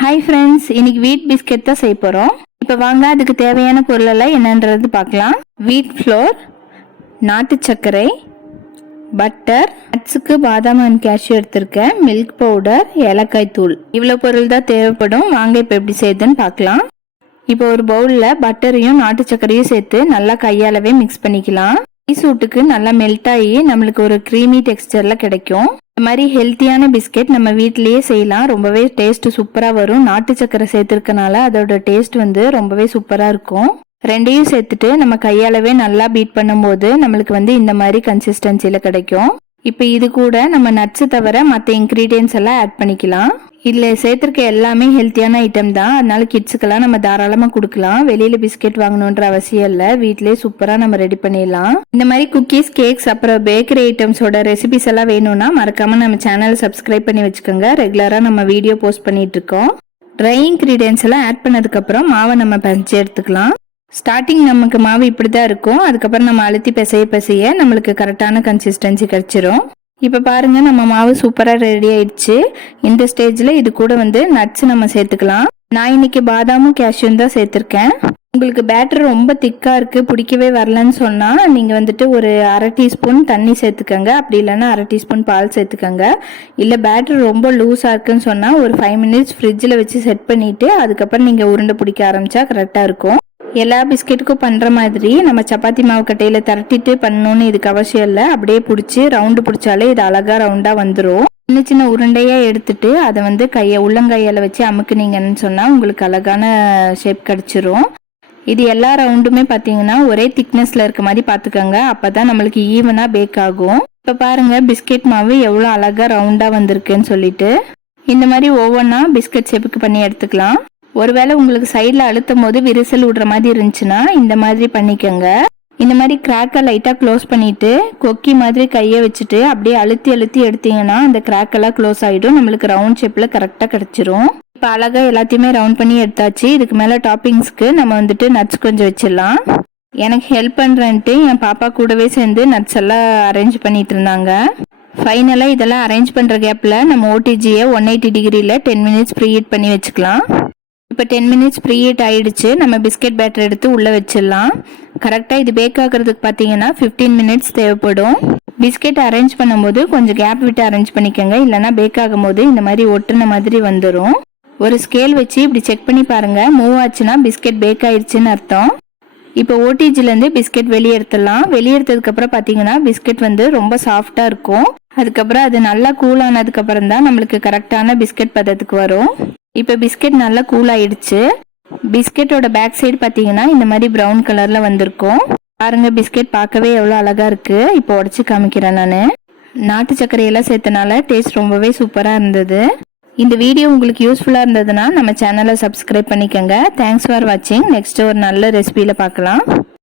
Hi friends, இன்னைக்கு வீட் biscuit தான் செய்ய போகிறோம். இப்போ வாங்க அதுக்கு தேவையான பொருளெல்லாம் என்னன்றது பார்க்கலாம். வீட் ஃப்ளோர், நாட்டு சர்க்கரை, பட்டர், நட்ஸுக்கு பாதாம் அண்ட் கேஷ்யூ எடுத்திருக்கேன், மில்க் பவுடர், ஏலக்காய் தூள். இவ்வளோ பொருள் தான் தேவைப்படும். வாங்க இப்போ எப்படி செய்யுதுன்னு பார்க்கலாம். இப்போ ஒரு பவுலில் பட்டரையும் நாட்டு சர்க்கரையும் சேர்த்து நல்லா கையாலவே மிக்ஸ் பண்ணிக்கலாம். சூட்டுக்கு நல்லா மெல்ட் ஆகி நம்மளுக்கு ஒரு க்ரீமி டெக்ஸ்டர்ல கிடைக்கும். இந்த மாதிரி ஹெல்த்தியான பிஸ்கெட் நம்ம வீட்டிலேயே செய்யலாம். ரொம்பவே டேஸ்ட் சூப்பரா வரும். நாட்டு சக்கரை சேர்த்துருக்கனால அதோட டேஸ்ட் ரொம்பவே சூப்பரா இருக்கும். ரெண்டையும் சேர்த்துட்டு நம்ம கையாலவே நல்லா பீட் பண்ணும்போது நம்மளுக்கு இந்த மாதிரி கன்சிஸ்டன்சில கிடைக்கும். இப்போ இது கூட நம்ம நட்ஸ் தவிர மற்ற இன்கிரீடியன்ஸ் எல்லாம் ஆட் பண்ணிக்கலாம். இதில் சேர்த்துருக்க எல்லாமே ஹெல்த்தியான ஐட்டம் தான். அதனால கிட்ஸுக்கெல்லாம் நம்ம தாராளமாக கொடுக்கலாம். வெளியில் பிஸ்கெட் வாங்கணுன்ற அவசியம் இல்லை. வீட்டிலே சூப்பராக நம்ம ரெடி பண்ணிடலாம். இந்த மாதிரி குக்கீஸ், கேக்ஸ், அப்புறம் பேக்கரி ஐட்டம்ஸோட ரெசிபிஸ் எல்லாம் வேணும்னா மறக்காமல் நம்ம சேனல் சப்ஸ்கிரைப் பண்ணி வச்சுக்கோங்க. ரெகுலராக நம்ம வீடியோ போஸ்ட் பண்ணிட்டு இருக்கோம். ட்ரை இன்கிரீடியன்ஸ் எல்லாம் ஆட் பண்ணதுக்கப்புறம் மாவை நம்ம பஞ்சு எடுத்துக்கலாம். ஸ்டார்டிங் நமக்கு மாவு இப்படி தான் இருக்கும். அதுக்கப்புறம் நம்ம அழுத்தி பிசைய நம்மளுக்கு கரெக்டான கன்சிஸ்டன்சி கிடைச்சிரும். இப்போ பாருங்க, நம்ம மாவு சூப்பராக ரெடி ஆயிடுச்சு. இந்த ஸ்டேஜில் இது கூட நட்ஸ் நம்ம சேர்த்துக்கலாம். நான் இன்னைக்கு பாதாமும் கேஷ்யூம் தான் சேர்த்துருக்கேன். உங்களுக்கு பேட்டர் ரொம்ப திக்காக இருக்குது, பிடிக்கவே வரலன்னு சொன்னால் நீங்கள் ஒரு அரை டீஸ்பூன் தண்ணி சேர்த்துக்கோங்க. அப்படி இல்லைன்னா அரை டீஸ்பூன் பால் சேர்த்துக்கோங்க. இல்லை பேட்டர் ரொம்ப லூஸாக இருக்குன்னு சொன்னால் ஒரு 5 மினிட்ஸ் ஃப்ரிட்ஜில் வச்சு செட் பண்ணிவிட்டு அதுக்கப்புறம் நீங்கள் உருண்டை பிடிக்க ஆரம்பித்தா கரெக்டாக இருக்கும். எல்லா பிஸ்கெட்டுக்கும் பண்ணுற மாதிரி நம்ம சப்பாத்தி மாவு கட்டையில் திரட்டிட்டு பண்ணணும்னு இதுக்கு அவசியம் இல்லை. அப்படியே பிடிச்சி ரவுண்டு பிடிச்சாலே இது அழகாக ரவுண்டாக வந்துடும். சின்ன சின்ன உருண்டையாக எடுத்துட்டு அதை உள்ளங்கையால் வச்சு அமுக்குனீங்கன்னு சொன்னால் உங்களுக்கு அழகான ஷேப் கிடச்சிரும். இது எல்லா ரவுண்டுமே பார்த்தீங்கன்னா ஒரே திக்னஸில் இருக்க மாதிரி பார்த்துக்கோங்க. அப்போ தான் நம்மளுக்கு ஈவனாக பேக் ஆகும். இப்போ பாருங்கள், பிஸ்கெட் மாவு எவ்வளோ அழகாக ரவுண்டாக வந்திருக்குன்னு சொல்லிட்டு இந்த மாதிரி ஒவ்வொன்றா பிஸ்கெட் ஷேப்புக்கு பண்ணி எடுத்துக்கலாம். ஒருவேளை உங்களுக்கு சைடில் அழுத்தும் போது விரிசல் விடுற மாதிரி இருந்துச்சுன்னா இந்த மாதிரி பண்ணிக்கோங்க. இந்த மாதிரி கிராக்கை லைட்டாக க்ளோஸ் பண்ணிட்டு கொக்கி மாதிரி கையை வச்சுட்டு அப்படியே அழுத்தி எடுத்தீங்கன்னா அந்த கிராக்கெல்லாம் க்ளோஸ் ஆகிடும். நம்மளுக்கு ரவுண்ட் ஷேப்பில் கரெக்டாக கிடச்சிரும். இப்போ அழகாக எல்லாத்தையுமே ரவுண்ட் பண்ணி எடுத்தாச்சு. இதுக்கு மேலே டாப்பிங்ஸ்க்கு நம்ம நட்ஸ் கொஞ்சம் வச்சிடலாம். எனக்கு ஹெல்ப் பண்ணுறேன்ட்டு என் பாப்பா கூடவே சேர்ந்து நட்ஸ் எல்லாம் அரேஞ்ச் பண்ணிட்டு இருந்தாங்க. ஃபைனலாக இதெல்லாம் அரேஞ்ச் பண்ணுற கேப்பில் நம்ம ஓடிஜியை 180 டிகிரியில் 10 மினிட்ஸ் ப்ரீ ஹீட் பண்ணி வச்சுக்கலாம். இப்போ 10 மினிட்ஸ் ப்ரீ ஹீட் ஆகிடுச்சு. நம்ம பிஸ்கெட் பேட்டர் எடுத்து உள்ளே வச்சிடலாம். கரெக்டாக இது பேக் ஆகிறதுக்கு பார்த்தீங்கன்னா 15 மினிட்ஸ் தேவைப்படும். பிஸ்கெட் அரேஞ்ச் பண்ணும்போது கொஞ்சம் கேப் விட்டு அரேஞ்ச் பண்ணிக்கோங்க. இல்லைனா பேக் ஆகும் போது இந்த மாதிரி ஒட்டுன மாதிரி வந்துடும். ஒரு ஸ்கேல் வச்சு இப்படி செக் பண்ணி பாருங்கள். மூவ் ஆச்சுன்னா பிஸ்கெட் பேக் ஆயிடுச்சுன்னு அர்த்தம். இப்போ ஓடிஜிலேருந்து பிஸ்கெட் வெளியே எடுத்துடலாம். வெளியே எடுத்ததுக்கப்புறம் பார்த்தீங்கன்னா பிஸ்கெட் ரொம்ப சாஃப்டாக இருக்கும். அதுக்கப்புறம் அது நல்லா கூல் ஆனதுக்கப்புறம் தான் நம்மளுக்கு கரெக்டான பிஸ்கெட் பதத்துக்கு வரும். இப்போ பிஸ்கெட் நல்லா கூல் ஆயிடுச்சு. பிஸ்கெட்டோட பேக் சைடு பார்த்தீங்கன்னா இந்த மாதிரி ப்ரௌன் கலரில் வந்திருக்கும். பாருங்க, பிஸ்கெட் பார்க்கவே எவ்வளோ அழகாக இருக்குது. இப்போ உடச்சி காமிக்கிறேன். நான் நாட்டு சர்க்கரையெல்லாம் சேர்த்தனால டேஸ்ட் ரொம்பவே சூப்பராக இருந்தது. இந்த வீடியோ உங்களுக்கு யூஸ்ஃபுல்லாக இருந்ததுன்னா நம்ம சேனலை சப்ஸ்கிரைப் பண்ணிக்கோங்க. தேங்க்ஸ் ஃபார் வாட்சிங். நெக்ஸ்ட் ஒரு நல்ல ரெசிபியில் பார்க்கலாம்.